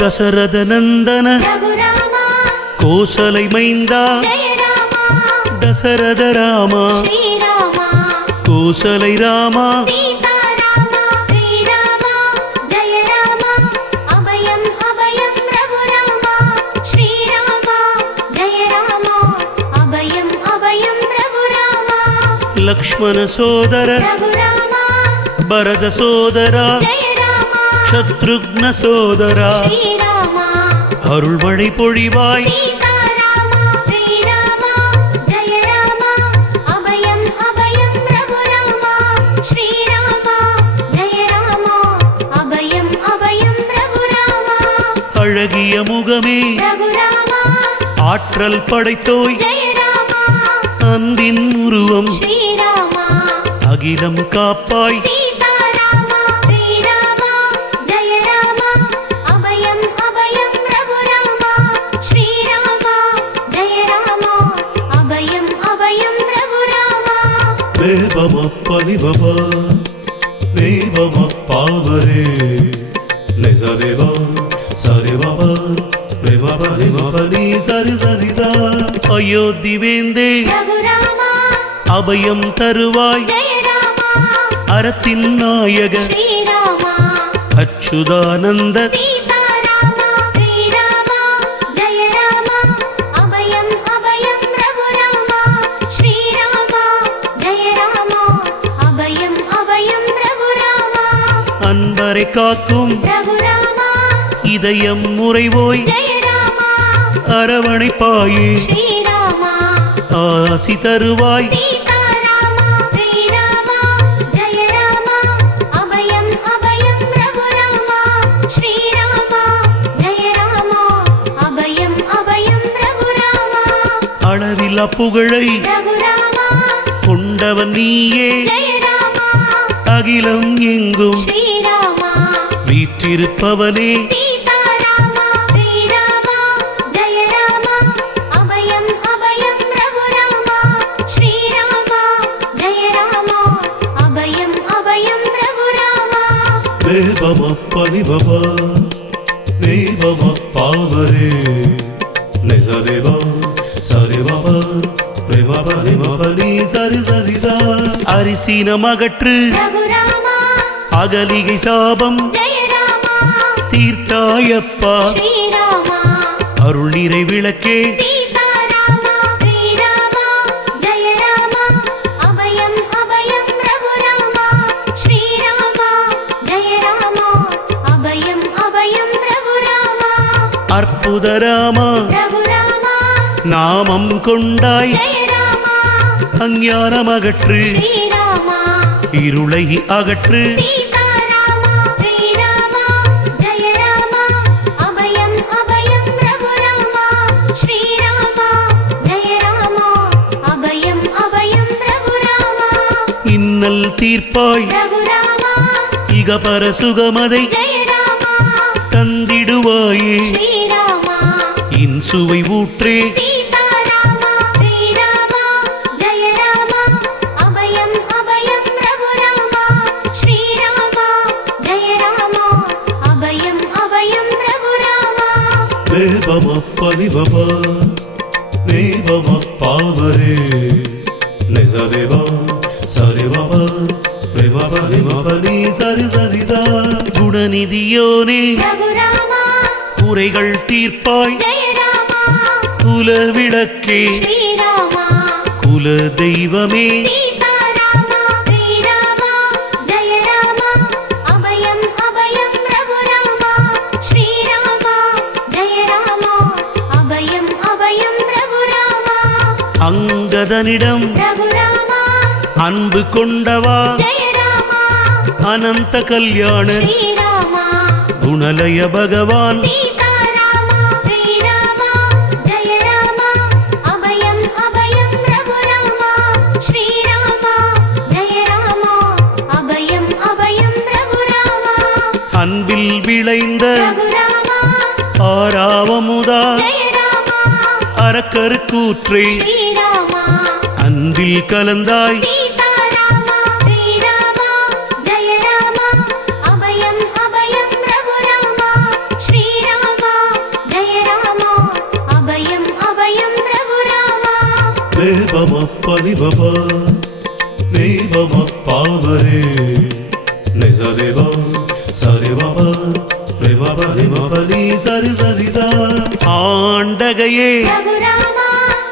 தசரத நந்தன கோசலை மைந்தா தசரத ராமா கோசலை ராமா அபயம் ரகுராமா ஸ்ரீராமா ஜெய ராமா அபயம் அபயம் ரகுராமா அழகிய முகமே ஆற்றல் படைத்தோய் அன்பின் உருவம் ஸ்ரீராமா அகிலம் காப்பாய். சீதாராமா ஸ்ரீராமா ஜெய ராமா அபயம் அபயம் ரகுராமா ஸ்ரீராமா ஜெய ராமா அபயம் அபயம் ரகுராமா. தேவம பனிபவ தேவம பாவரே நிசதேவ சரிவப அயோத்தி வேந்தே. அபயம் தருவாய். அறத்தின் நாயக. அச்சுதானந்த. அன்பரை காக்கும் இதயம் முறைவோய் அரவணைப்பாயே. ஸ்ரீராமா. ஆசி தருவாய். அளவில்லா புகழை கொண்டவன் நீயே. அகிலம் எங்கும் ஸ்ரீராமா. வீற்றிருப்பவனே. சீதாராமா ஸ்ரீராமா. ஜெய ராமா அபயம் பிரேமப நிமபனி சரி சரி சா. அரிசீனம் அகற்று அகலிகை சாபம் தீர்த்தாயப்பா. அருள் நிறை விளக்கே சீதாராமா ஸ்ரீராமா. ஜெய ராமா அபயம் அபயம் ரகுராமா. ஸ்ரீராமா. ஜெய ராமா அபயம் அபயம் ரகுராமா. அற்புத ராமா ரகுராமா. நாமம் கொண்டாய். அஞ்ஞானம் அகற்று. இருளை அகற்று. இன்னல் தீர்ப்பாய். இகபர சுகமதை. தந்திடுவாயே. இன்சுவை ஊற்றே. பனிபவ தேவம பாவரே நிசதேவ சரிவப பிரேமப நிமபனி சரி சரி சா. குணநிதியோனே. குறைகள் தீர்ப்பாய். குல விளக்கே குல தெய்வமே. ரகுராமா அன்பு கொண்டவா? அனந்த கல்யாண குணலய பகவான் சீதாராமா ஸ்ரீராமா ஜெய ராமா அபயம் அன்பில் கலந்தாய். பரிபபா தெய்வம பாவரே நிசதேவா சரிபபா ரிபப ரிபபலி சரி சரிதா ஆண்டகையே. ரகுராமா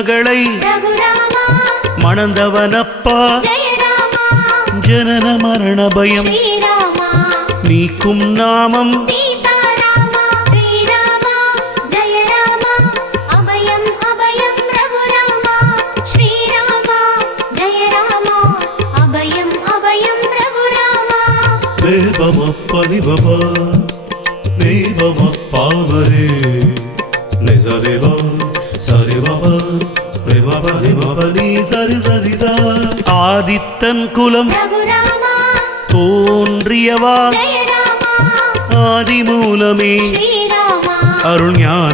மகளை மணந்தவனப்பா. ஜனன மரண பயம். நீக்கும் நாமம்.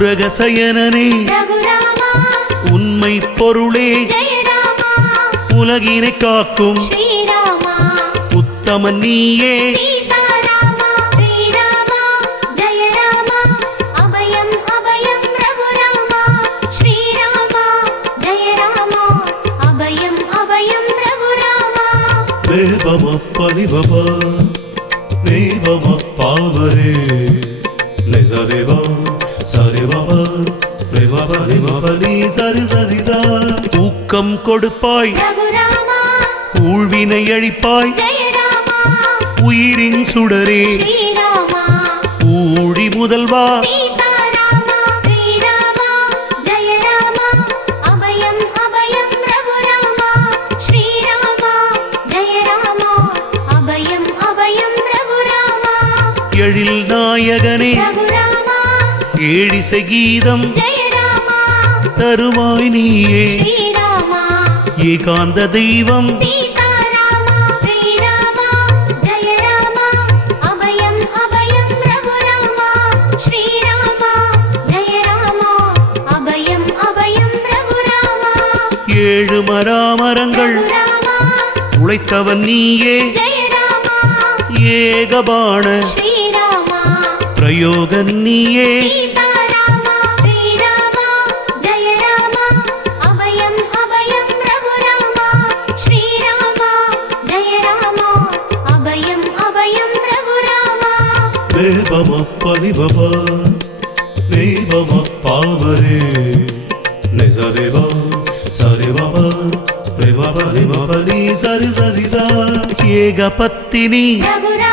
உலகசயனே உண்மை பொருளே உலகினை காக்கும் உத்தமன் நீயே. தேவம பரிபவா தேவம பாவரே நிஜதேவா. ஊக்கம் கொடுப்பாய் ஊழ்வினை அழிப்பாய் உயிரின் சுடரே. ஊழி முதல்வா. எழில் நாயகனே. ஏழிசை கீதம் தருவாய் நீயே. ஏகாந்த தெய்வம் ஏழு மராமரங்கள் உழைத்தவன் நீயே. ஏகபான ప్రయోగం నీయే దేవమ పరిభవ దేవమ పావరే నిజరేవ సరివమ ప్రేమ పరిమ పరి సరి సరిసా ఏగ పత్తిని రఘురా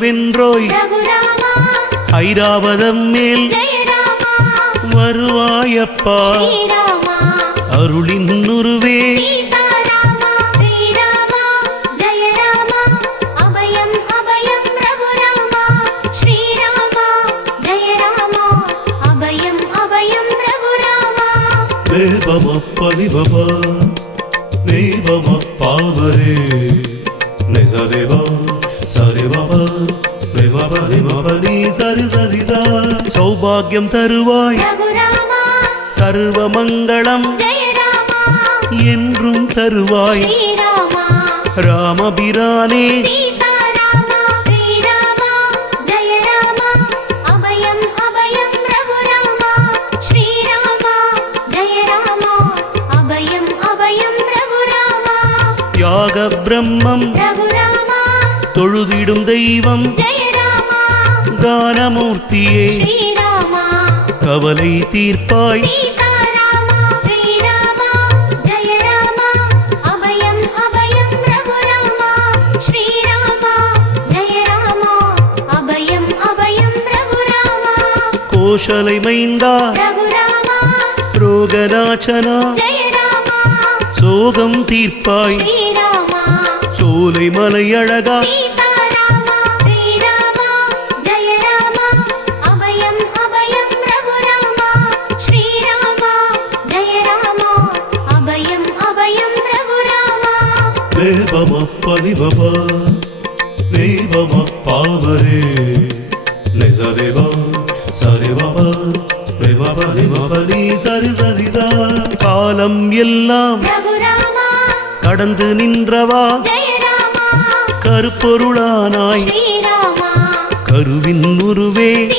வென்றோய் ஐராவதம் மேல் வருவாயப்பா. அருளின் உருவே. தேவமப்பா விபவா சௌபாகியம் தருவாய். சர்வ மங்களம் என்றும் தருவாய். ராமபிரானே. தியாக பிரம்மம். தொழுதிடும் தெய்வம். தானமூர்த்தியே. கவலை தீர்ப்பாய். கோஷலை மைந்தா. ரோகநாச்சனா. சோகம் தீர்ப்பாய். சோலை மலை அழகா. பரிபபா தேவம பாவரே நிசரிவா சரிவபா காலம் எல்லாம் கடந்து நின்றவா. கருப்பொருளானாய். கருவின் உருவே.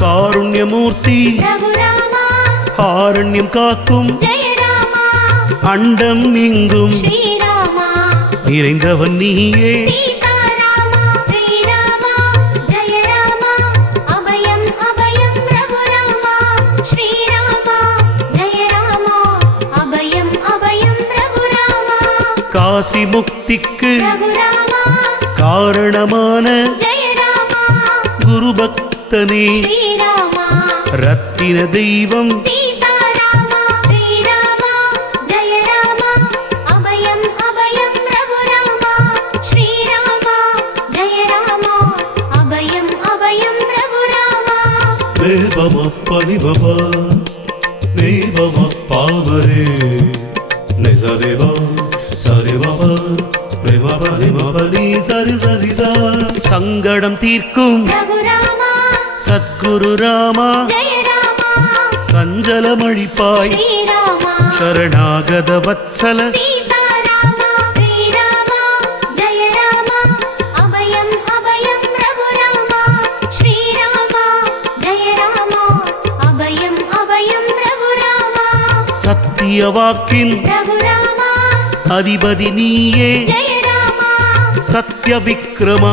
காருண்யமூர்த்தி. ஆரண்யம் காக்கும். அண்டம் இங்கும் நிறைந்தவன் நீயே. பாசி முக்திக்கு காரணமான குரு பக்தனே ரத்தின தெய்வம். பரிபமா சங்கடம் தீர்க்கும். சத்குரு ராமா சஞ்சலமழிப்பாய். சரணாகத வத்சல. சத்திய வாக்கின் அதிபதி நீயே. சத்ய விக்ரமா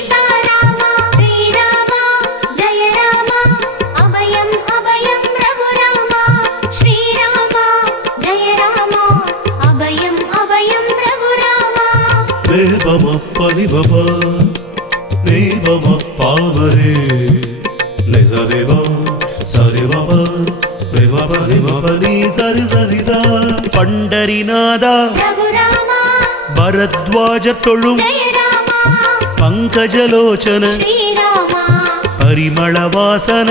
ರೇಬಮಪ್ಪಿಬ ರೇಬಮಪ್ಪಾವರೇ ನಿಜ ರೇವ ಸರಿಬಬ ರೇಬಬ ರಿಬಬ ನೀ ಸರಿ ಸರಿದ ಪಂಡರಿನಾದ ಭರದ್ವಾಜ ತೊಳು ಪಂಕಜಲೋಚನ ಪರಿಮಳ ವಾಸನ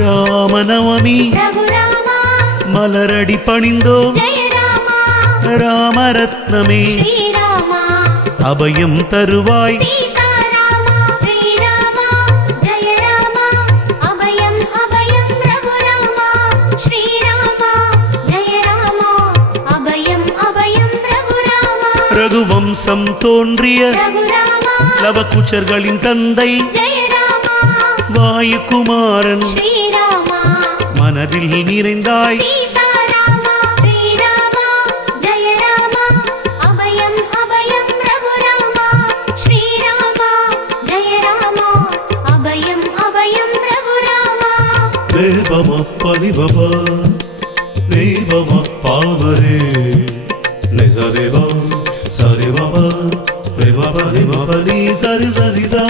ராம நவமி மலரடி பணிந்தோ. ராமரத்னமே. அபயம் தருவாய். ரகுவம்சம் தோன்றிய லவகுச்சர்களின் தந்தை வாயுகுமாரன் ஸ்ரீ மனதில் நிறைந்தாய். அபயம் ரகுராமா தேவம பரிபவ தேவம பாவரே நிசதேவ சரி பவ ரிவ பரி பவ நீ சரி சரி சா.